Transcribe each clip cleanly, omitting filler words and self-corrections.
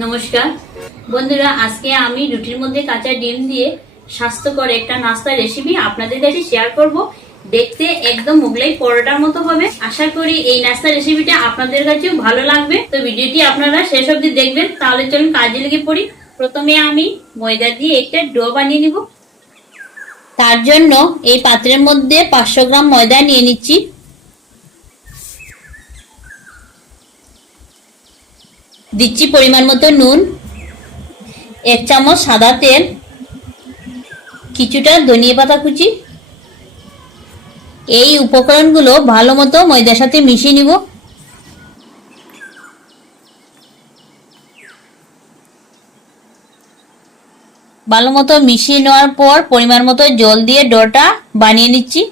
নমস্কার বন্ধুরা, আজকে আমি রুটির মধ্যে কাঁচা ডিম দিয়ে স্বাস্থ্যকর একটা নাস্তার রেসিপি আপনাদের কাছে শেয়ার করব। দেখতে একদম মোগলাই পরোটার মতো হবে। আশা করি এই নাস্তার রেসিপিটা আপনাদের কাছেও ভালো লাগবে। তো ভিডিওটি আপনারা শেষ অবধি দেখবেন। তাহলে চলুন কাজে লেগে পড়ি। প্রথমে আমি ময়দা দিয়ে একটা ডো বানিয়ে নিব। তার জন্য এই পাত্রের মধ্যে 500 গ্রাম ময়দা নিয়ে নিচ্ছি। দিচ্ছি পরিমাণ মতো নুন, 1 চামচ সাদা তেল, কিছুটা ধনিয়া পাতা কুচি। এই উপকরণগুলো ভালো মতো ময়দার সাথে মিশিয়ে নিব। ভালো মতো মিশিয়ে নেওয়ার পর পরিমাণ মতো জল দিয়ে ডোটা বানিয়ে নিচ্ছি।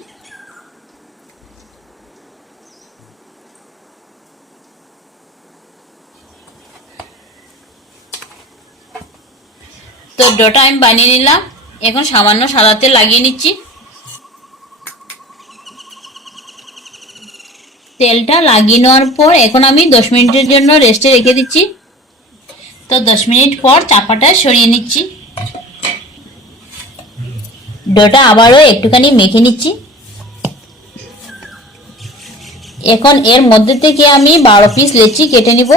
তো ডোটা আমি বানিয়ে নিলাম। এখন সামান্য সাদা তেল লাগিয়ে নিচ্ছি। তেলটা লাগিয়ে নেওয়ার পর এখন আমি 10 মিনিটের জন্য রেস্টে রেখে দিচ্ছি। তো 10 মিনিট পর চাপাটা সরিয়ে নিচ্ছি। ডোটা আবারও একটুখানি মেখে নিচ্ছি। এখন এর মধ্যে থেকে আমি 12 পিস লেচি কেটে নিব।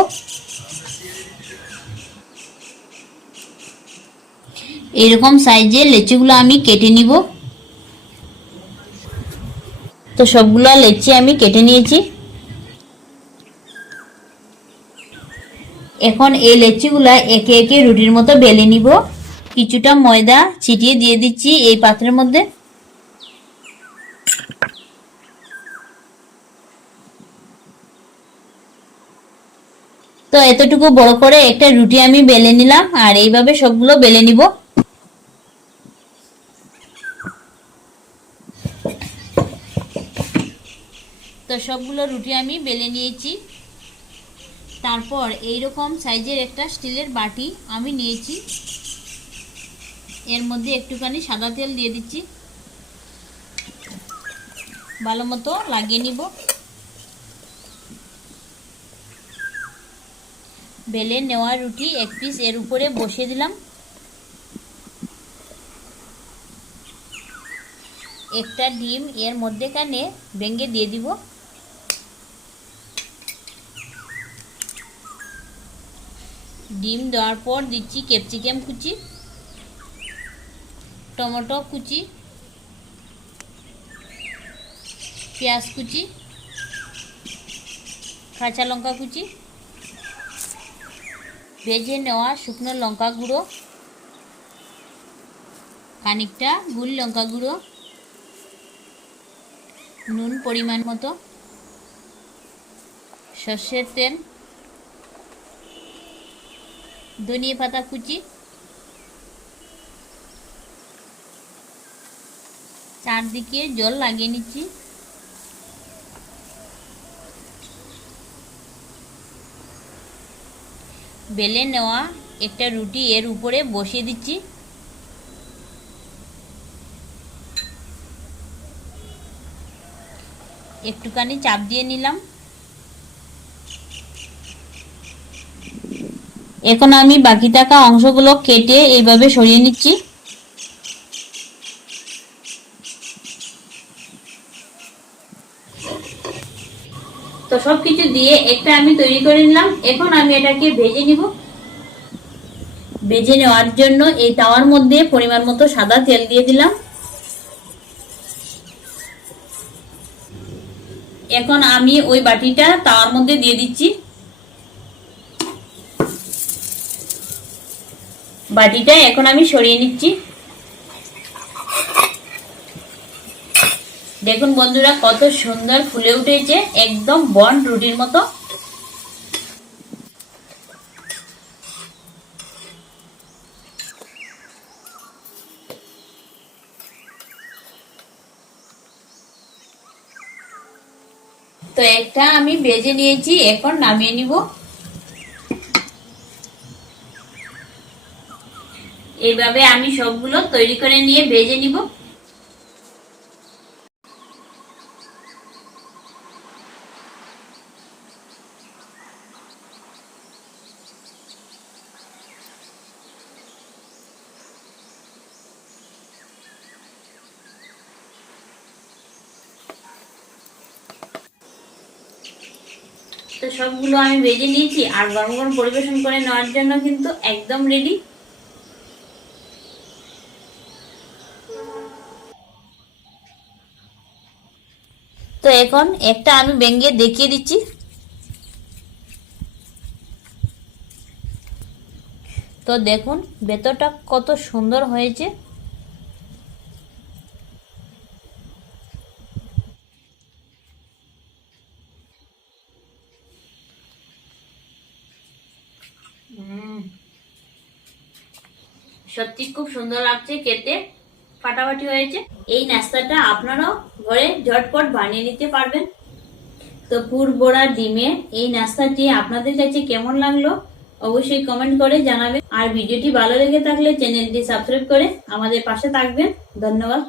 এরকম সাইজের লেচিগুলো আমি কেটে নিব। তো সবগুলো লেচি আমি কেটে নিয়েছি। এখন এই লেচিগুলা একে একে রুটির মতো বেলে নিব। কিছুটা ময়দা ছিটিয়ে দিয়ে দিচ্ছি এই পাত্রের মধ্যে। তো এতটুকু বড় করে একটা রুটি আমি বেলে নিলাম, আর এইভাবে সবগুলো বেলে নিব। তো সবগুলো রুটি আমি বেলে নিয়েছি। তারপর এইরকম সাইজের একটা স্টিলের বাটি আমি নিয়েছি। এর মধ্যে একটুখানি সাদা তেল দিয়ে দিচ্ছি। ভালো মতো লাগিয়ে নিব। বেলে নেওয়া রুটি এক পিস এর উপরে বসিয়ে দিলাম। একটা ডিম এর মধ্যেখানে ভেঙে দিয়ে দিব। ডিম দেওয়ার পর দিচ্ছি ক্যাপসিকাম কুচি, টমেটো কুচি, পেঁয়াজ কুচি, কাঁচা লঙ্কা কুচি, ভেজে নেওয়া শুকনো লঙ্কা গুঁড়ো, খানিকটা গুল লঙ্কা গুঁড়ো, নুন পরিমাণ মতো, সর্ষের তেল, ধনিয়া পাতা কুচি, চারদিকে জল লাগিয়ে নিচ্ছি। বেলে নেওয়া একটা রুটি এর উপরে বসিয়ে দিচ্ছি। একটুখানি চাপ দিয়ে নিলাম। এখন আমি বাকি থাকা অংশগুলো কেটে এইভাবে সরিয়ে নিচ্ছি। তো সবকিছু দিয়ে একটা আমি তৈরি করে নিলাম। এখন আমি এটাকে ভেজে নিব। ভেজে নেওয়ার জন্য এই তাওয়ার মধ্যে পরিমাণ মতো সাদা তেল দিয়ে দিলাম। এখন আমি ওই বাটিটা তাওয়ার মধ্যে দিয়ে দিচ্ছি। বাটিটা এখন আমি সরিয়ে নিচ্ছি। দেখুন বন্ধুরা, কত সুন্দর ফুলে উঠেছে, একদম বন রুটির মতো। তো একটা আমি ভেজে নিয়েছি, এখন নামিয়ে নিব। এইভাবে আমি সবগুলো তৈরি করে নিয়ে ভেজে নিব। তো সবগুলো আমি ভেজে নিয়েছি আর গরম গরম পরিবেশন করে নেওয়ার জন্য কিন্তু একদম রেডি। তো এখন একটা আমি ভেঙে দেখিয়ে দিচ্ছি। তো দেখুন ভেতরটা কত সুন্দর হয়েছে। সত্যি খুব সুন্দর লাগছে, খেতে ফাটাফাটি হয়েছে। এই নাস্তাটা আপনারাও ঘরে ঝটপট বানিয়ে নিতে পারবেন। তো পুর বড়া ডিমে এই নাস্তাটি আপনাদের কাছে কেমন লাগলো অবশ্যই কমেন্ট করে জানাবেন। আর ভিডিওটি ভালো লেগে থাকলে চ্যানেলটি সাবস্ক্রাইব করে আমাদের পাশে থাকবেন। ধন্যবাদ।